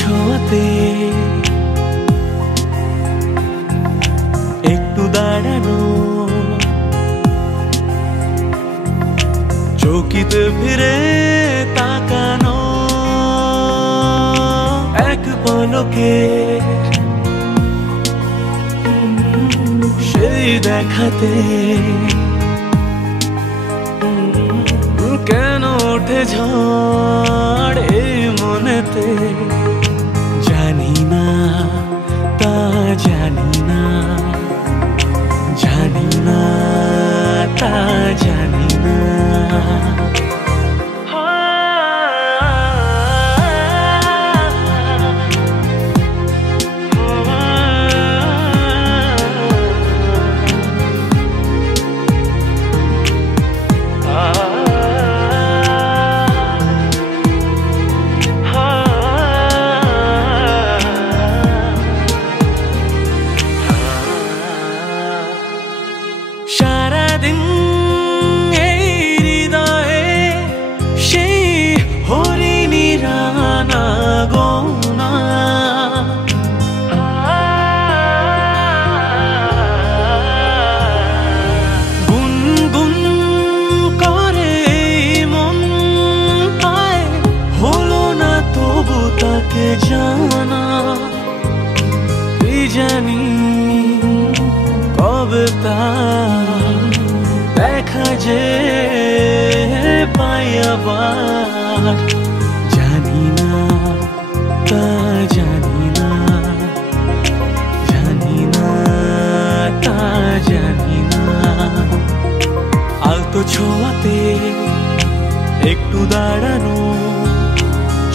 ছোঁয়াতে একটু দাঁড়ানো, চৌকিতে ফিরে তাকানো, এক পলকে সেই দেখাতে কেন ওঠে ঝড় এই মনেতে, জানি না তা জানি না, জানি না তা জানি না। সারাদিন এই হৃদয়ে সেই হরিণীর আনাগোনা, গুনগুন করে মন পায়, হলো না তবু তাকে জানা, কি জানি কবে তা দেখা যে পাই আবার, জানি না তা জানি না, জানি না তা জানি না। আলতো ছোঁয়াতে একটু দাঁড়ানো,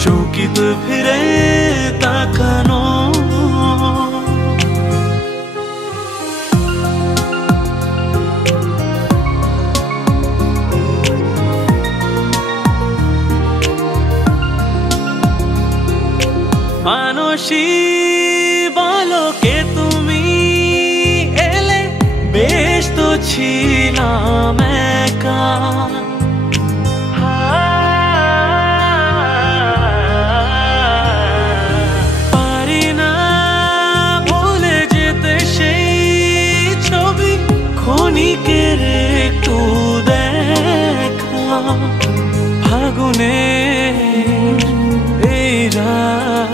চৌকিতে ফিরে তাকানো, মানসী বলকে তুমি এলে, বেশ তো ছিলাম একা, পারি না ভুলে যেতে সেই ছবি, ক্ষণিকের একটু দেখা, ফাগুনের এই রাত,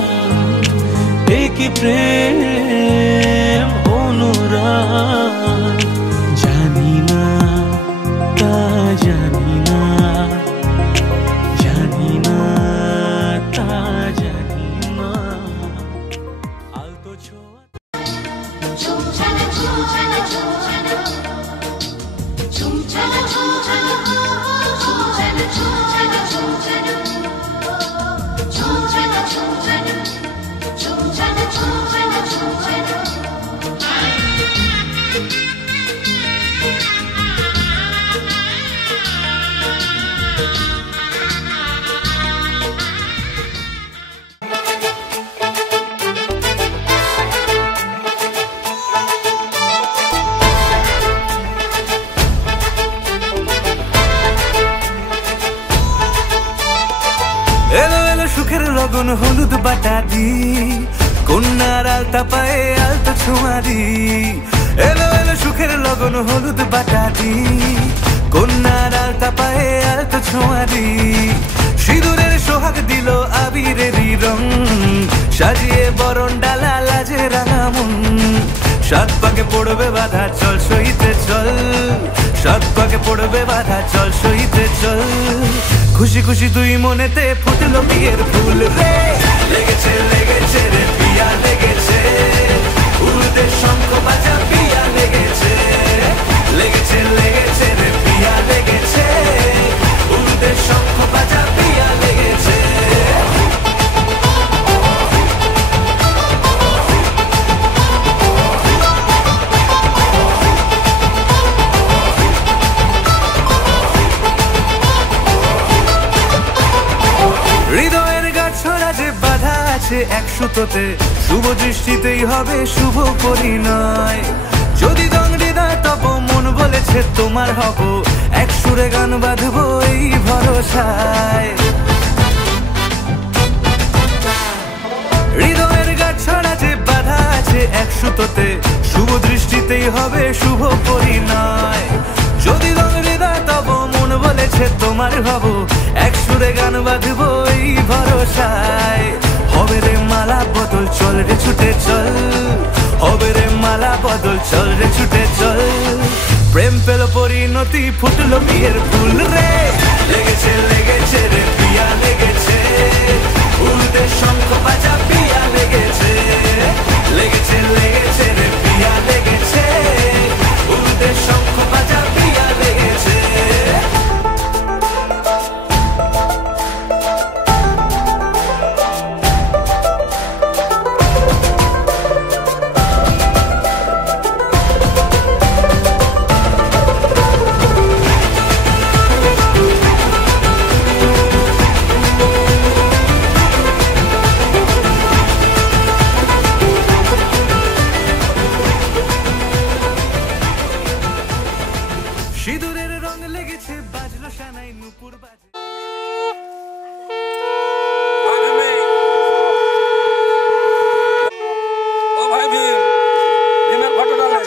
কি প্রেম অনুরাগ, জানি না তা জানি না, জানি না তা জানি না। আলতো ছোঁয়া এলো এলো সুখের লগন হলুদ বাটা দি, কন্যার আলতা পায়ে আলতো ছোঁয়া দি, এলো এলো সুখের লগন হলুদ বাটা দি, কন্যার আলতা পায়ে আলতো ছোঁয়া দি, সিঁদুরের সোহাগ দিল আবিরেরই রং, সাজিয়ে বরণ ডালা লাজে রাঙা মন, সাত পাকে পড়বে বাধা চল সইতে চল, সাত পাকে পড়বে বাধা চল সইতে চল, খুশি খুশি দুই মনেতে ফুটলো বিয়ের ফুল রে, লেগেছে লেগেছে রে পিয়া লেগেছে, উড়তে শঙ্খ বাজা পিয়া লেগেছে, লেগেছে লেগেছে রে পিয়া লেগেছে, উড়তে শঙ্খ বাজা পিয়া লেগেছে। হৃদয়ের গাছড়া যে বাধা আছে এক সুতোতে, শুভ দৃষ্টিতেই হবে শুভ পরিণয়, যদি দংড়িদা তব মন বলেছে তোমার হব, এক সুরে গান বাঁধবো এই ভরসায়। যে এক সুতোতে, শুভ দৃষ্টিতেই হবে শুভ পরিণয়। যদি রঙ হৃদয় তব মন বলেছে তোমার হব, এক সুরে গান বাঁধবো এই ভরসায়। হবে রে মালা বদল, চল রে ছুটে চল, হবে রে মালা বদল, চল রে ছুটে চল। প্রেম পেল পরিণতি, ফুটলো বিয়ের ফুল রে। লেগেছে লেগেছে রে পিয়া লেগেছে, উল্টে শঙ্খ বাজা পিয়া লেগেছে। লেগেছে লেগেছে রে পিয়া লেগেছে, উল্টে শঙ্খ বাজা পিয়া লেগেছে। সিঁদুরের রং লেগেছে, বাজলো শানাই নুপুর বাজে। ও ভাই ভীম, ভীমের ফটো ডালে।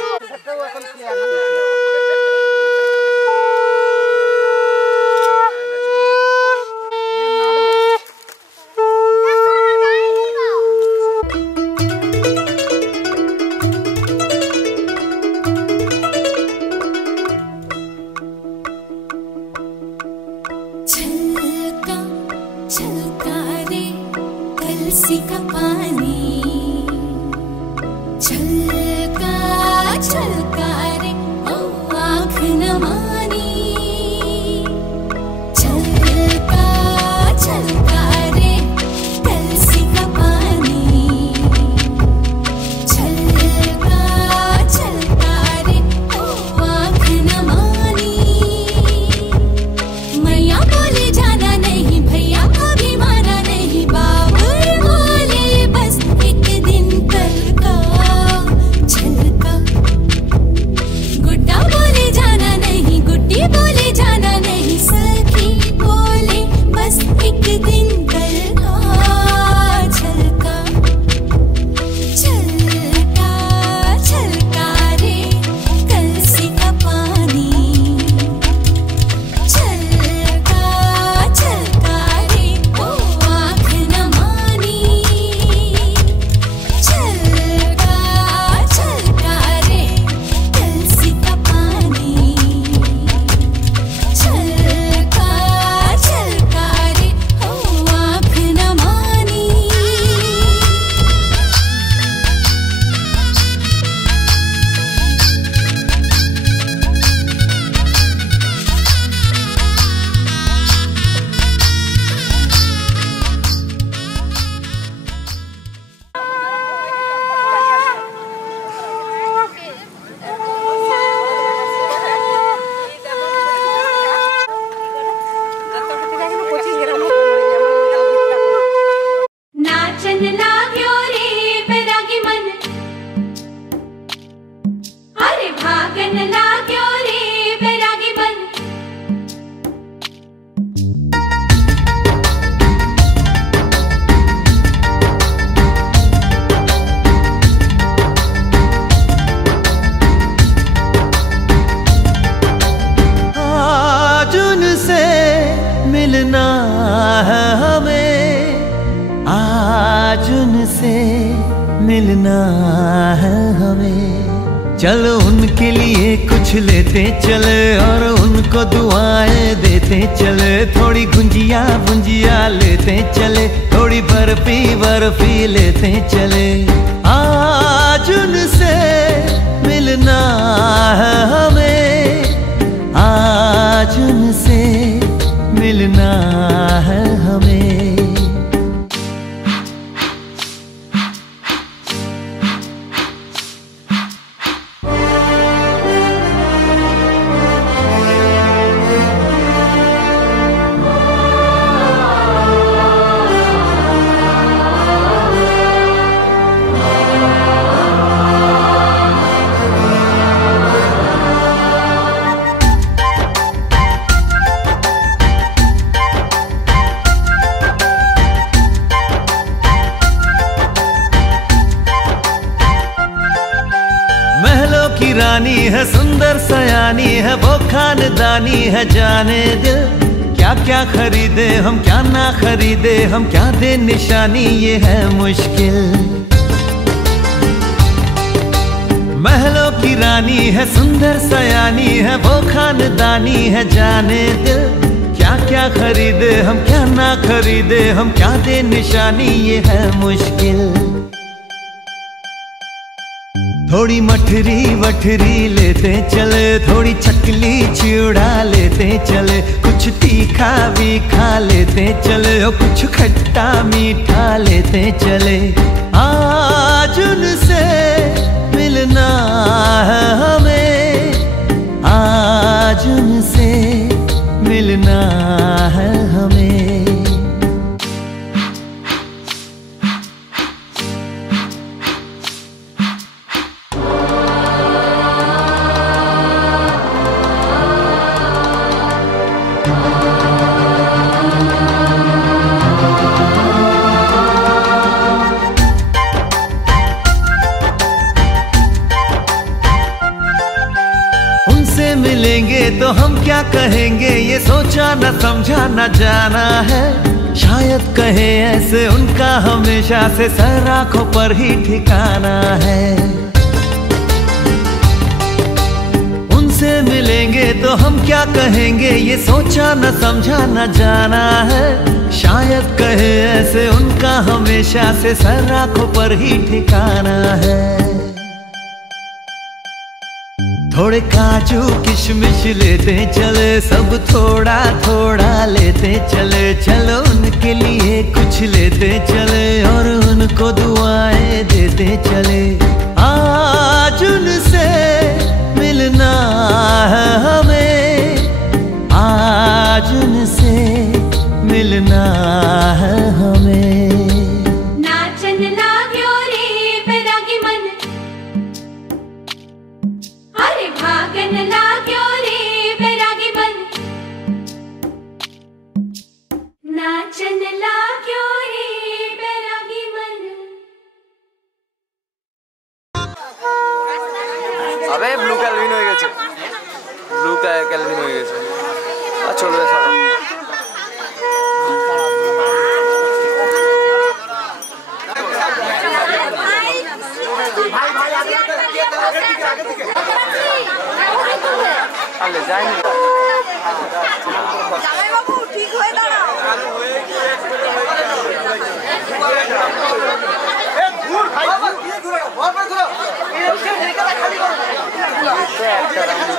छलका छलका रे कलसी का पानी, छलका छलका रे ओ आँख न मानी। छलका छलका रे कलसी का पानी, छलका छलका रे ओ आँख न मानी। मैया बोले जाना नहीं, भैया अभी माना नहीं, बाबुल बोले बस एक दिन कल का। छलका गुड्डा बोले जाना नहीं, गुड्डी बोले जाना नहीं, सखी बोले बस एक दिन कल का। छलका छलका छलका रे कलसी का पानी, छलका छलका रे ओ आँख न मानी। छलका छलका रे कलसी का पानी, छलका छलका रे ओ आँख न मानी। नाचन लाग्यो रे बैरागी मन, अरे भागन लाग्यो रे बैरागी मन। आज उनसे मिलना है हमें, आज उनसे मिलना है हमें। चलो उनके लिए कुछ लेते चले और उनको दुआएं देते चले। थोड़ी गुंजिया गुंजिया लेते चले, थोड़ी बर्फी बर्फी लेते चले। आज उनसे मिलना है हमें, आज उनसे मिलना है हमें। की रानी है, सुंदर सयानी है, वो खानदानी है जाने दिल। क्या क्या खरीदे हम, क्या ना खरीदे हम, क्या दे निशानी, ये है मुश्किल। महलों की रानी है, सुंदर सयानी है, वो खानदानी है जाने दिल। क्या क्या खरीदे हम, क्या ना खरीदे हम, क्या दे निशानी, ये है मुश्किल। थोड़ी मठरी वठरी लेते चले, थोड़ी चकली चिड़ा लेते चले, कुछ तीखा भी खा लेते चले, और कुछ खट्टा मीठा लेते चले। आज उनसे मिलना है हमें, आज उनसे मिलना है हमें। मिलेंगे तो हम क्या कहेंगे, ये सोचा न समझा न जाना है। शायद कहे ऐसे उनका हमेशा से सर आंखों पर ही ठिकाना है। उनसे मिलेंगे तो हम क्या कहेंगे, ये सोचा न समझा न जाना है। शायद कहे ऐसे उनका हमेशा से सर आंखों पर ही ठिकाना है। थोड़े काजू किशमिश लेते चले, सब थोड़ा थोड़ा लेते चले, चलो उनके लिए कुछ लेते चले, और उनको दुआएं देते चले। आज उनसे मिलना है हमें, आज उनसे मिलना है हमें। अबे ब्लू कैलविन হয়ে গেছে, ব্লু ক্যালভিন হয়ে গেছে। আর চলবে সারা আলে যায়নি। জামাই বাবু ঠিক হয়ে দাঁড়াও। এ ঘুর ভাই, ঘুর ঘুর ঘুর ঘুর এই জায়গাটা খালি করো। একটা রাতে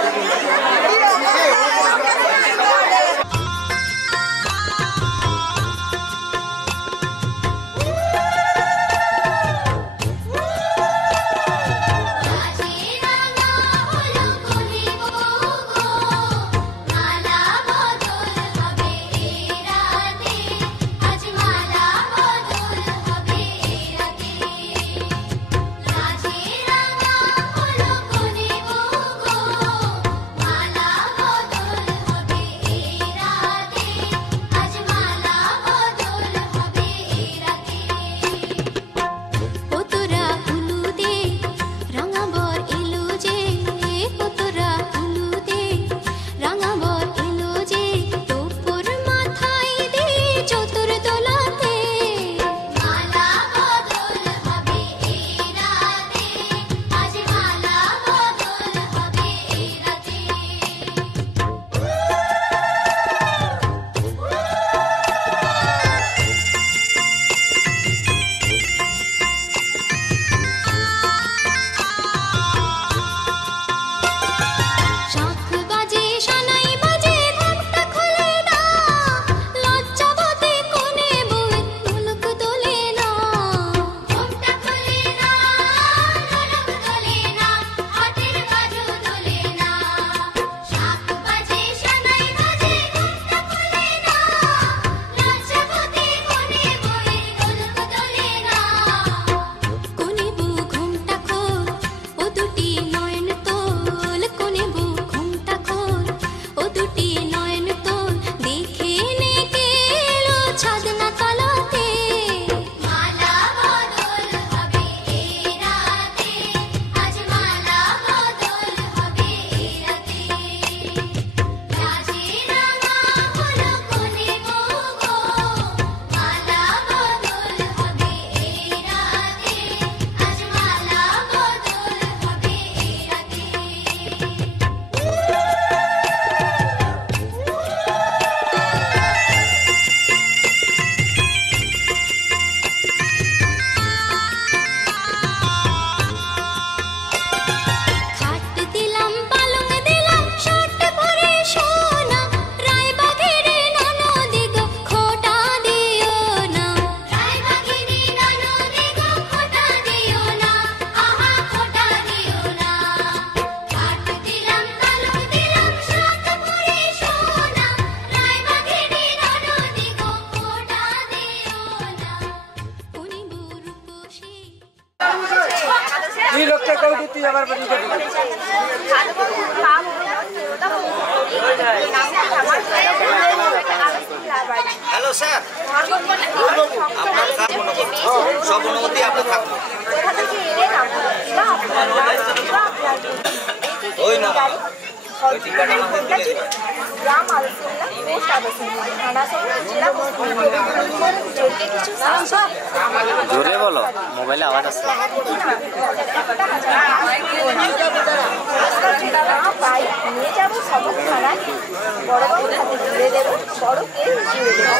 হ্যালো স্যার, আপনার কাজ মনে করুন সব অনুমতি আপনার থাকবে। ওই না ওই টিকাটা আমাদের দিলে দেবেন। জোরে বলো, মোবাইলে আওয়াজ আসছে। নিয়ে যাবো সবক থানায়, বড়বাবুর হাতে তুলে দেবো, বড় কেস জুড়ে দেবো।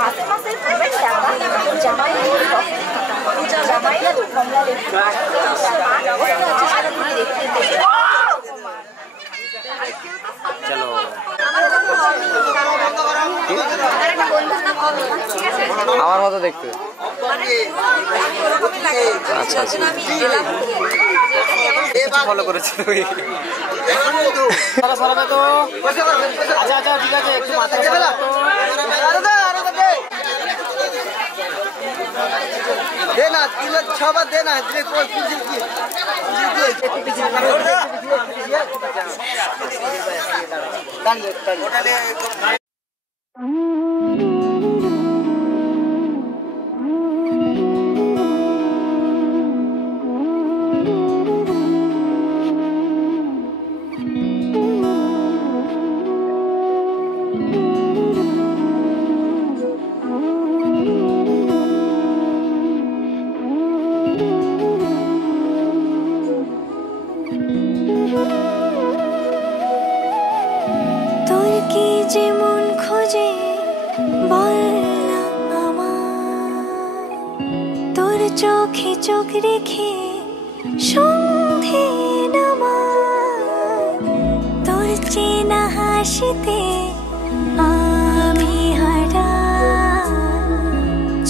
মাসে মাসে পেমেন্ট টাকা জামাই জামাইরা তো কমলা রেখে চলো আমার মতো দেখতে। আচ্ছা আচ্ছা ফলো করেছি তুই। আচ্ছা আচ্ছা ঠিক আছে, একটু মাথা দে না, তুলে ছবার দে না, দিলে কোন কি তোর কি যে মন খোঁজে বল না আমার, তোর চোখে চোখ রেখে সন্ধে নামার, তোর চেনা হাসিতে আমি হারা,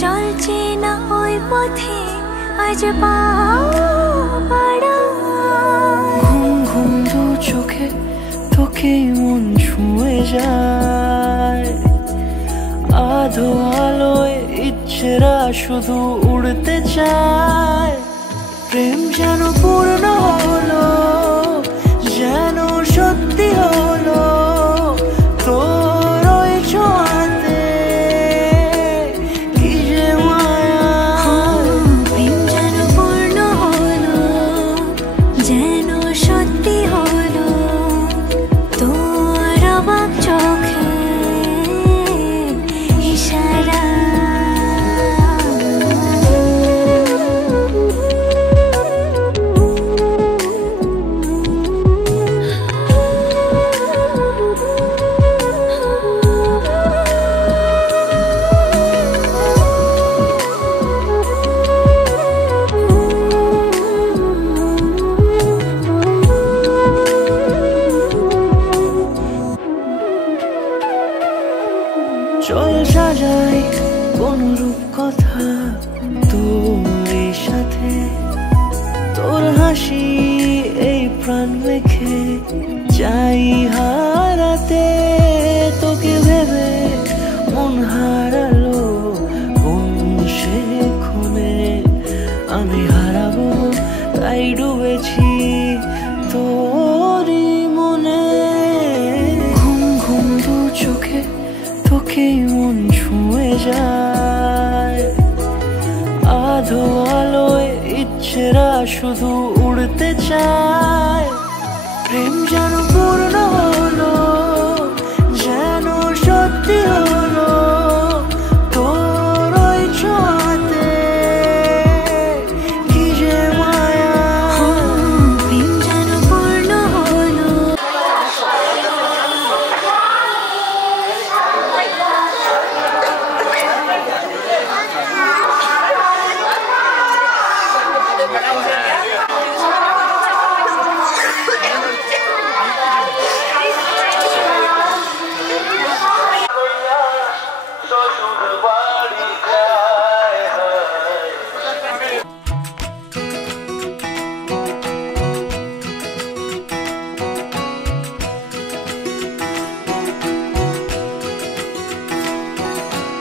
চলছে না ওই পথে আজ পাড়া। ঘুম ঘুম দু চোখে তোকে মন ছুঁয়ে যায়, আধো আলোয় ইচ্ছেরা শুধু উড়তে চায়। প্রেম যেন পূর্ণ হলো, যেন সত্যি হলো তোর ওই ছোঁয়াতে, কি যে মায়া। প্রেম যেন পূর্ণ হলো, যেন সত্যি হলো তোর অবাক চোখে ইশারা। চল সাজাই কোন রূপ কথা তোর সাথে, তোর হাসি এই প্রাণ মেখে চাই হারাতে। তোকে ভেবে মন হারালো কোন সে ক্ষণে, আমি হারাবো তাই ডুবেছি তোরই মনে। ঘুম ঘুম দু চোখে তোকে মন ছুঁয়ে যায়, আধো আলোয় ইচ্ছেরা শুধু উড়তে চায়। প্রেম যেন পূর্ণ হলো, যেন সত্যি হলো তোর ওই ছোঁয়াতে, কি যে মায়া। প্রেম যেন পূর্ণ হলো।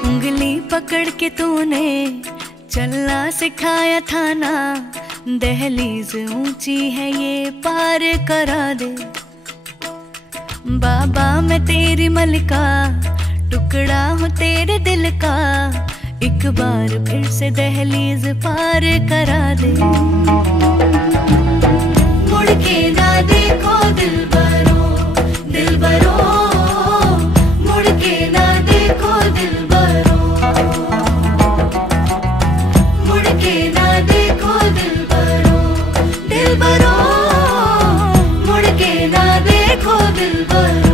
उंगली पकड़ के तूने चलना सिखाया था ना, दहलीज ऊंची है ये पार करा दे। बाबा मैं तेरी मलिका, टुकड़ा हूँ तेरे दिल का, एक बार फिर से दहलीज पार करा दे। मुड़ के ना देखो दिलबरो, दिलबरो, मुड़ के ना देखो दिलबरो, मुड़ के ना देखो दिलबरो, दिलबरो, मुड़ के ना देखो दिलबरो।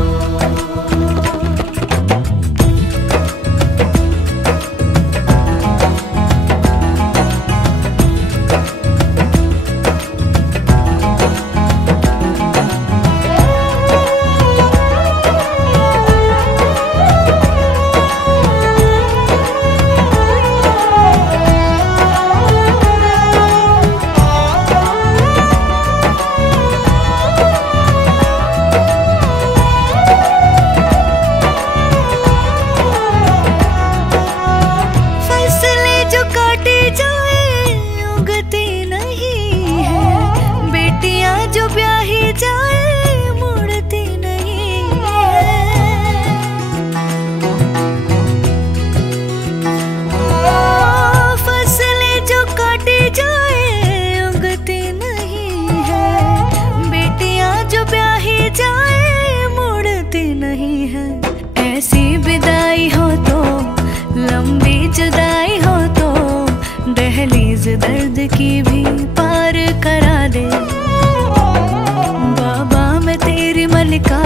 ऐसी विदाई हो तो, लंबी जुदाई हो तो, दहलीज दर्द की भी पार करा दे। बाबा मैं तेरी मलिका,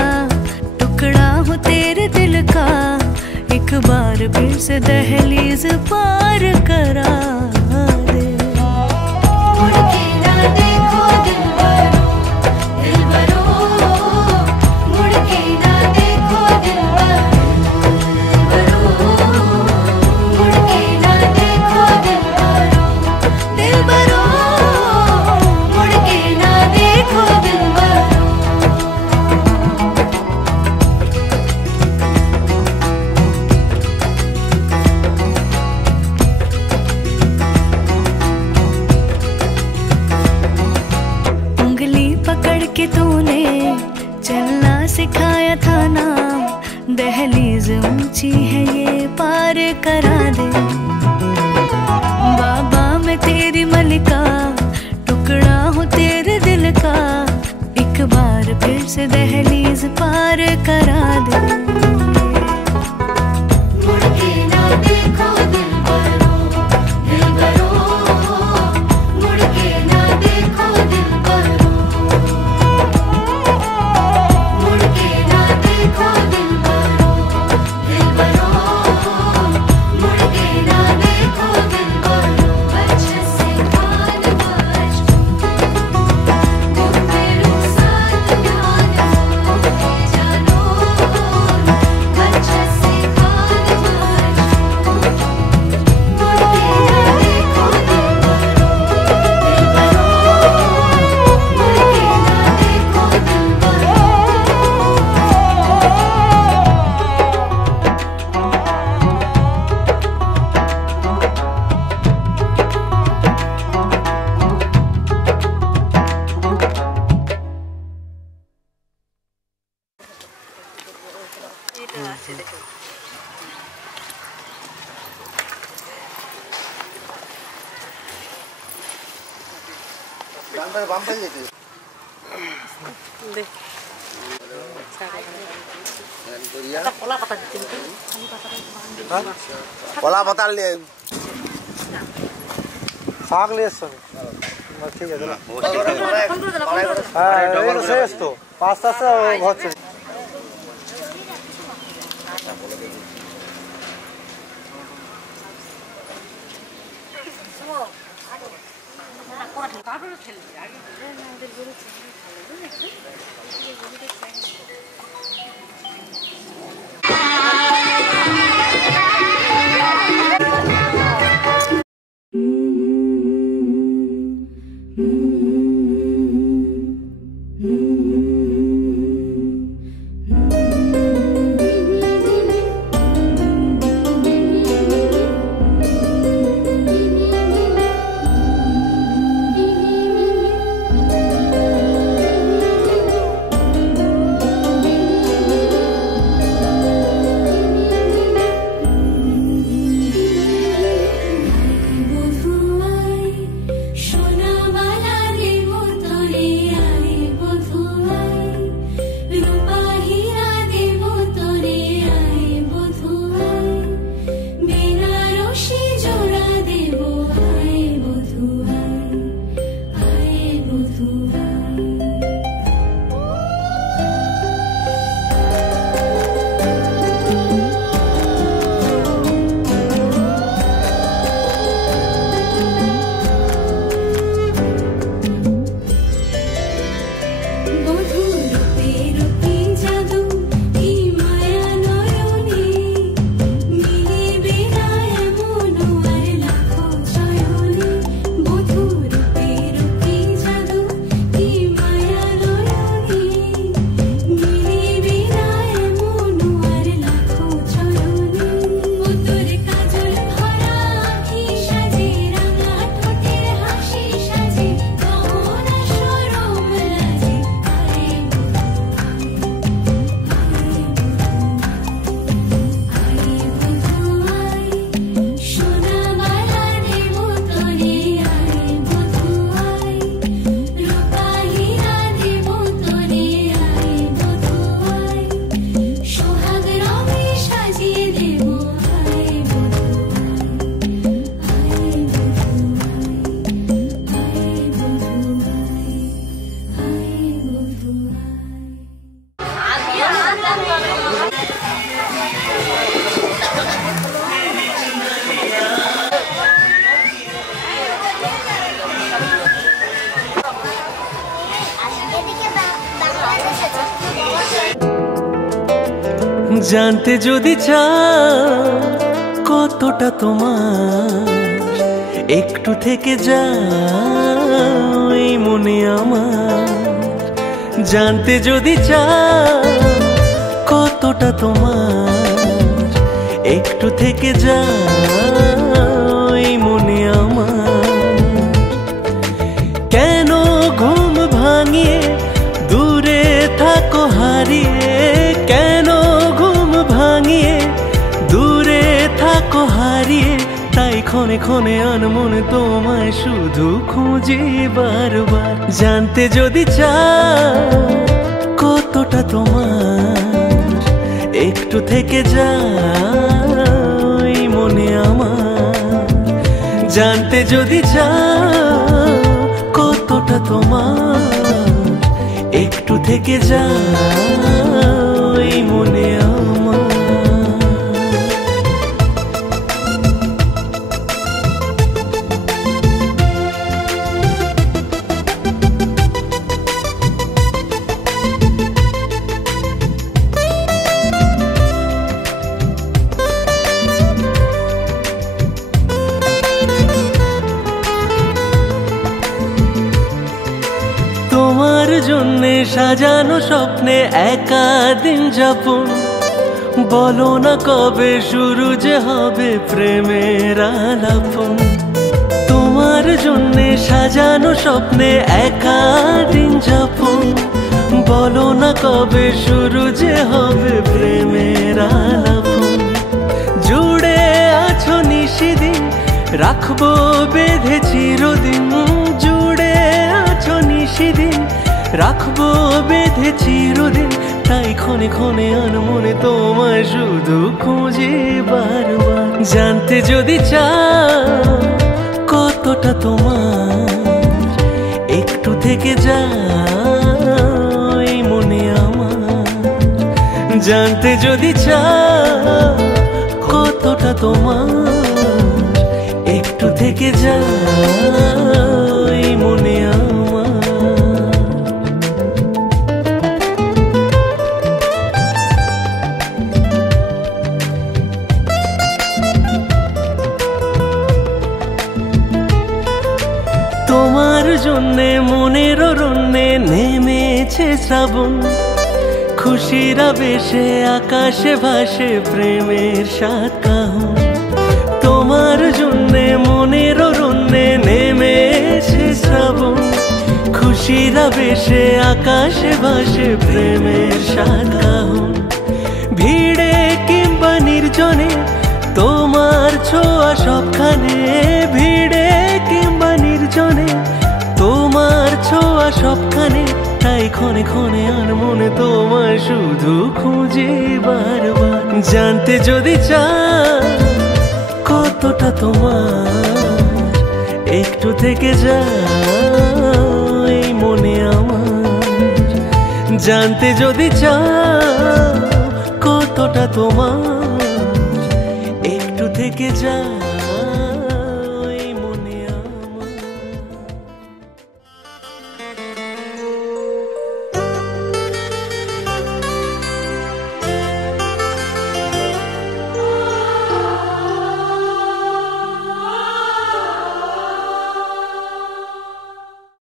टुकड़ा हूँ तेरे दिल का, एक बार फिर से दहलीज पार करा दे। मुड़ के ना देखो दिलबरो, दिलबरो, मुड़ के ना देखो दिलबरो, मुड़ के ना देखो दिलबरो, दिलबरो, मुड़ के ना देखो दिलबरो। उंगली पकड़ के तूने चलना सिखाया था ना, दहलीज ऊंची है ये पार करा दे। बाबा मैं तेरी मलिका, टुकड़ा हूँ तेरे दिल का, एक बार फिर से दहलीज पार करा दे। मुड़ के ना देखो दिलबरो, दिलबरो, मुड़ के ना देखो दिलबरो, मुड़ के ना देखो दिलबरो, दिलबरो, मुड़ के ना देखो दिलबरो। बच्चे से कान बज, घूमते रुखसात ध्यान हो जानो, बच्चे से कान बज, मुड़ के ना देखो दिलबरो, दिलबरो, मुड़ के ना देखो दिलबरो। কলা পাতা নিয়ে শাক নিয়ে এসছো? ঠিক আছে, হ্যাঁ এগুলো শেষ তো, 5টা হচ্ছে। জানতে যদি চাও কতটা তোমার, একটু থেকে যাও এই মনে আমার। জানতে যদি চাও কতটা তোমার, একটু থেকে যাও এই মনে আমার। কেন ঘুম ভাঙিয়ে দূরে থাকো হারিয়ে, কেন ঘুম ভাঙিয়ে দূরে থাকো হারিয়ে, তাই ক্ষণে ক্ষণে আনমন তোমায় শুধু খুঁজি বারবার। জানতে যদি চাও কতটা তোমার, একটু থেকে যাও এই মনে আমার। জানতে যদি চাও কতটা তোমার, একটু থেকে যাও এই মনে আমার। তোমার জন্যে সাজানো স্বপ্নে একা দিন যাপন, বলো না কবে শুরু যে হবে প্রেমের আলাপন। তোমার জন্যে সাজানো স্বপ্নে একা দিন যাপন, বলো না কবে শুরু যে হবে প্রেমের আলাপন। জুড়ে আছো নিশিদিন, রাখবো বেঁধে চিরদিন। জুড়ে আছো নিশিদিন, রাখবো বেঁধে চিরদিন, তাই ক্ষণে ক্ষণে আনমনে তোমায় শুধু খুঁজি বারবার। জানতে যদি চাও কতটা তোমার, একটু থেকে যাও এই মনে আমার। জানতে যদি চাও কতটা তোমার, একটু থেকে যাও এই মনে আমার। তোমার জন্যে মনের অরণ্যে নেমেছে শ্রাবণ, খুশির আবেশে আকাশে ভাসে প্রেমের সাত কাহন। তোমার জন্যে মনের অরণ্যে নেমেছে শ্রাবণ, খুশির আবেশে আকাশে ভাসে প্রেমের সাত কাহন। ভিড়ে কিংবা নির্জনে তোমার ছোঁয়া সবখানে, ভিড়ে কিংবা নির্জনে তোমার ছোঁয়া সবখানে, তাই ক্ষণে ক্ষণে আর মনে তোমায় শুধু খুঁজি বারবার। জানতে যদি চাও কতটা তোমার, একটু থেকে যাও এই মনে আমার। জানতে যদি চাও কতটা তোমার, একটু থেকে যাও।